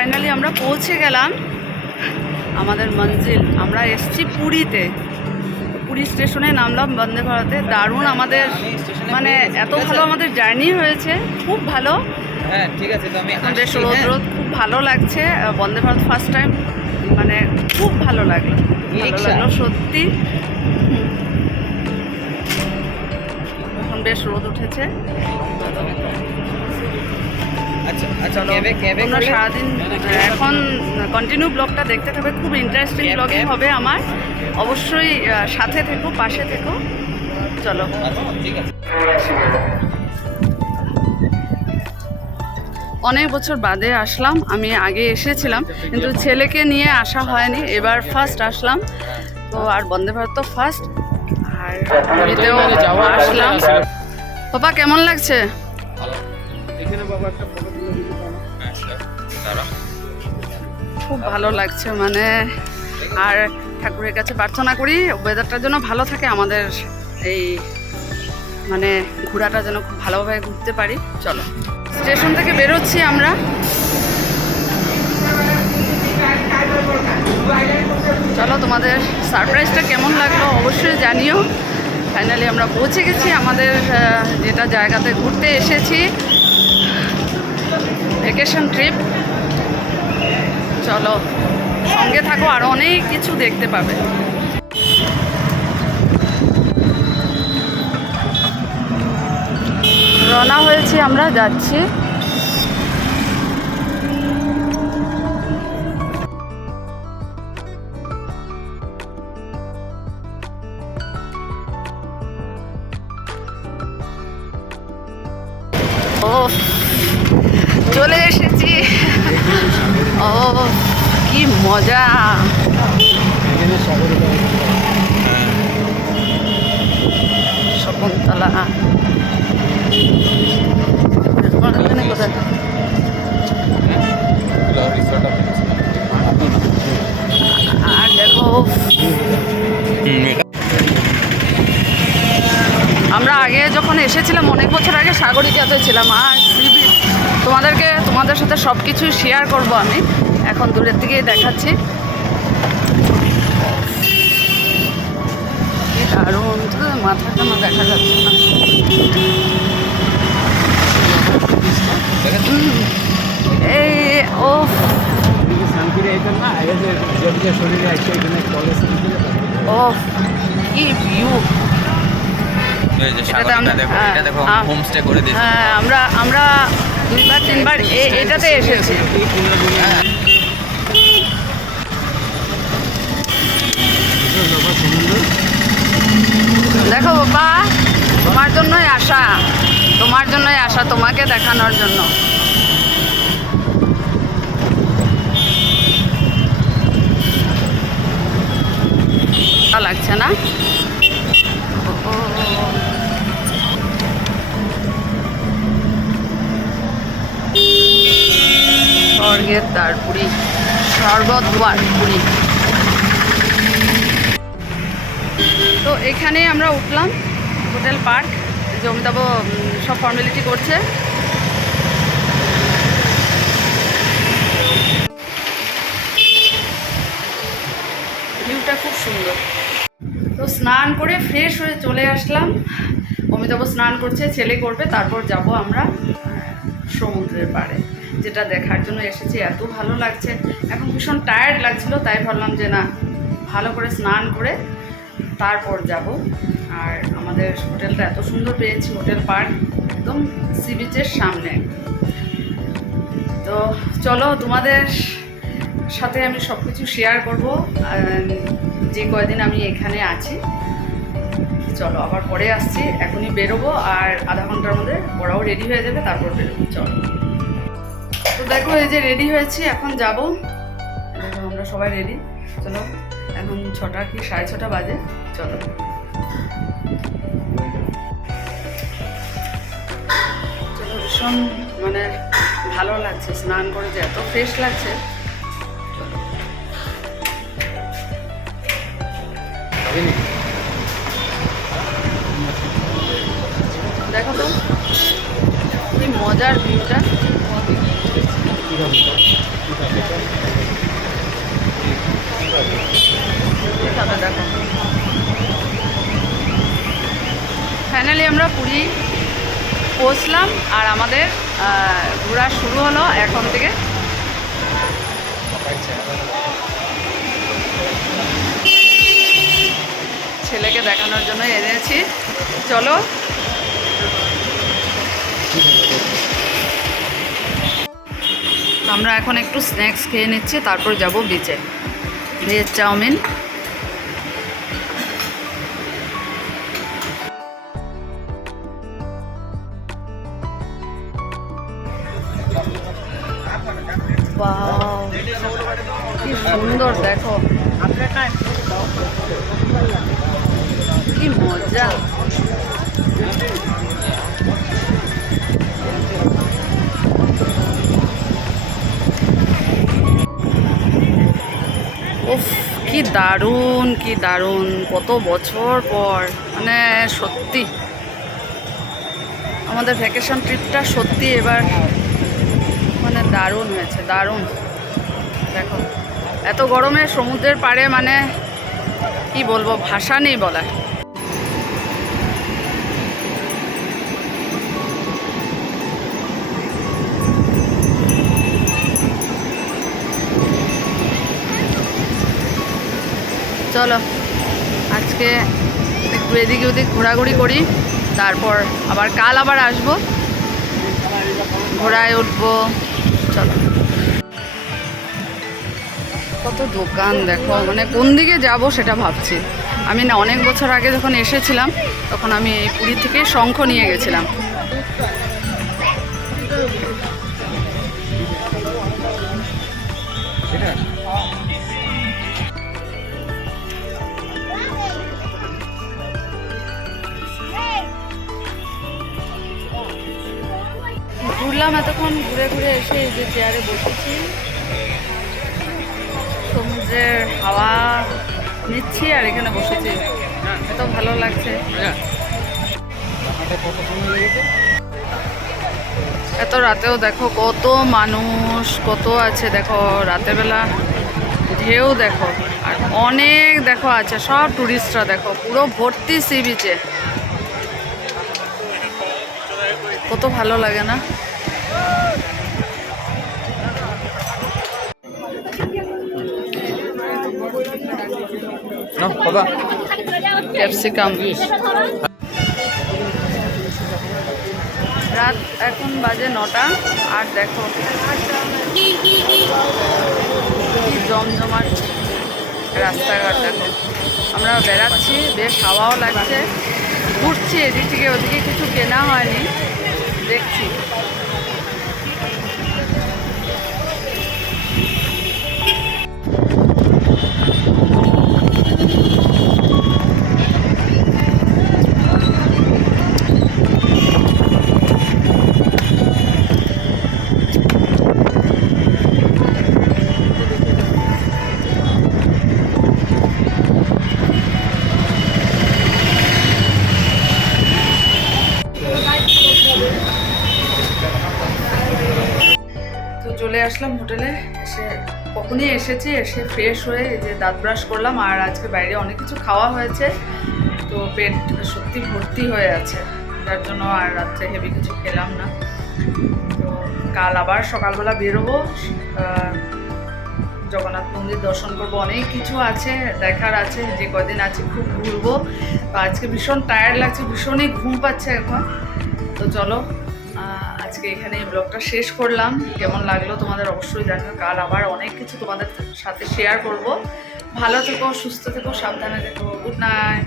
Finally আমরা পৌঁছে গেলাম আমাদের মঞ্জিল। আমরা এসছি পুরীতে, পুরী স্টেশনে নামলাম বন্দে ভারতে। দারুণ আমাদের মানে এত ভালো আমাদের জার্নি হয়েছে, খুব ভালো। হ্যাঁ ঠিক আছে, তো আমি বেশ রোদ রোদ, খুব ভালো লাগছে। বন্দে ভারত ফার্স্ট টাইম, মানে খুব ভালো লাগলো, ভালো লাগলো সত্যি। এখন বেশ রোদ উঠেছে। তোমরা সারাদিন এখন কন্টিনিউ ব্লগটা দেখতে থাকবে, খুব ইন্টারেস্টিং ব্লগই হবে আমার। অবশ্যই সাথে থেকো, পাশে থেকো। চলো। অনেক বছর বাদে আসলাম, আমি আগে এসেছিলাম কিন্তু ছেলেকে নিয়ে আসা হয়নি, এবার ফার্স্ট আসলাম। তো আর বন্দে ভারত তো ফার্স্ট, আর পুরীতেও আসলাম। বাবা কেমন লাগছে? খুব ভালো লাগছে মানে। আর ঠাকুরের কাছে প্রার্থনা করি ওয়েদারটা যেন ভালো থাকে, আমাদের এই মানে ঘোরাটা যেন খুব ভালোভাবে ঘুরতে পারি। চলো, স্টেশন থেকে বেরোচ্ছি আমরা। চলো, তোমাদের সারপ্রাইজটা কেমন লাগলো অবশ্যই জানিও। ফাইনালি আমরা পৌঁছে গেছি আমাদের যেটা জায়গাতে ঘুরতে এসেছি, ভ্যাকেশন ট্রিপ। চলো সঙ্গে থাকো, আরও অনেক কিছু দেখতে পাবে। রওনা হয়েছি, আমরা যাচ্ছি। ও চলে এসেছি। ও কি মজা! শকুন্তলা কোথায়? আর দেখো, আমরা আগে যখন এসেছিলাম অনেক বছর আগে সাগরিকাতে ছিলাম। আর তোমাদের সাথে সব কিছু শেয়ার করব আমি। এখন দূরের থেকেই দেখাচ্ছি। দারুণ, মাথাটা না দেখা যাচ্ছে না। এই ও কি ভিউ! হ্যাঁ, আমরা 2-3 বার এটাতে এসেছি। দেখো বাবা, তোমার জন্যই আসা, তোমাকে দেখানোর জন্য। ভালো লাগছে না? স্বর্গের দ্বার পুরী, স্বর্গদ্বার পুরী। তো এখানে আমরা উঠলাম হোটেল পার্ক। যে অমিতাভ সব ফর্মালিটি করছে। ভিউটা খুব সুন্দর। তো স্নান করে ফ্রেশ হয়ে চলে আসলাম। অমিতাভ স্নান করছে, ছেলে করবে, তারপর যাব আমরা সমুদ্রের পাড়ে, যেটা দেখার জন্য এসেছি। এত ভালো লাগছে, এখন ভীষণ টায়ার্ড লাগছিল, তাই ভাবলাম যে না, ভালো করে স্নান করে তারপর যাব। আর আমাদের হোটেলটা এত সুন্দর পেয়েছি, হোটেল পার্ক একদম সি বিচের সামনে। তো চলো, তোমাদের সাথে আমি সব কিছু শেয়ার করবো যে কয়দিন আমি এখানে আছি। চলো, আবার পরে আসছি। এখনই বেরোবো, আর আধা ঘন্টার মধ্যে ওরাও রেডি হয়ে যাবে, তারপর বেরোবো। চলো। তো দেখো, এই যে রেডি হয়েছি, এখন যাব। আমরা সবাই রেডি। চলো, এখন 6টা কি 6:30 বাজে। চলো। চলো, ভীষণ মানে ভালো লাগছে স্নান করে, যে এত ফ্রেশ লাগছে। দেখো তো কি মজার ভিউটা। দেখো ফাইনালি আমরা পুরী পৌঁছলাম আর আমাদের ঘোরা শুরু হলো এখন থেকে। ছেলেকে দেখানোর জন্য এনেছি, চলো। আমরা এখন একটু স্ন্যাক্স খেয়ে নিচ্ছি, তারপর যাব বিচে। ভেজ চাউমিন, কি সুন্দর দেখো, কি মজা। উফ, কি দারুণ, কি দারুণ, কত বছর পর, মানে সত্যি আমাদের ভ্যাকেশন ট্রিপটা সত্যি এবার মানে দারুণ হয়েছে, দারুণ। দেখো এত গরমে সমুদ্রের পাড়ে, মানে কি বলবো, ভাষা নেই বলার। চলো আজকে একটু এদিকে ওদিক ঘোরাঘুরি করি, তারপর আবার কাল আবার আসবো, ঘোড়ায় উঠবো। চলো, কত দোকান দেখো, মানে কোন দিকে যাব সেটা ভাবছি। আমি না অনেক বছর আগে যখন এসেছিলাম তখন আমি এই পুরী থেকে শঙ্খ নিয়ে গেছিলাম। ঘুরলাম এতক্ষণ, ঘুরে ঘুরে এসে এই যে চেয়ারে বসেছি, সমুদ্রের হাওয়া নিচ্ছি আর এখানে বসেছি, এত ভালো লাগছে। এত রাতেও দেখো কত মানুষ, কত আছে দেখো, রাতের বেলা ঢেউ দেখো, আর অনেক দেখো আছে, সব টুরিস্টরা দেখো, পুরো ভর্তি সি বিচে, কত ভালো লাগে না? ক্যাপসিকাম। রাত এখন বাজে 9টা, আর দেখো কি জমজমাট রাস্তাঘাট দেখো। আমরা বেড়াচ্ছি, বেশ হাওয়াও লাগছে, ঘুরছি এদিক থেকে ওদিকে, কিছু কেনা হয়নি, দেখছি। চলে আসলাম হোটেলে, এসে কখনই এসেছি, এসে ফ্রেশ হয়ে এই যে দাঁত ব্রাশ করলাম, আর আজকে বাইরে অনেক কিছু খাওয়া হয়েছে, তো পেট সত্যি ভর্তি হয়ে আছে, যার জন্য আর রাত্রে হেভি কিছু খেলাম না। তো কাল আবার সকালবেলা বেরোবো, জগন্নাথ মন্দির দর্শন করবো, অনেক কিছু আছে দেখার আছে, যে কদিন আছে খুব ঘুরবো। তো আজকে ভীষণ টায়ার্ড লাগছে, ভীষণই ঘুম পাচ্ছে এখন। তো চলো আজকে এখানে এই ব্লগটা শেষ করলাম, কেমন লাগলো তোমাদের অবশ্যই জানিও। কাল আবার অনেক কিছু তোমাদের সাথে শেয়ার করব। ভালো থেকো, সুস্থ থেকো, সাবধানে থেকো, গুড নাইট।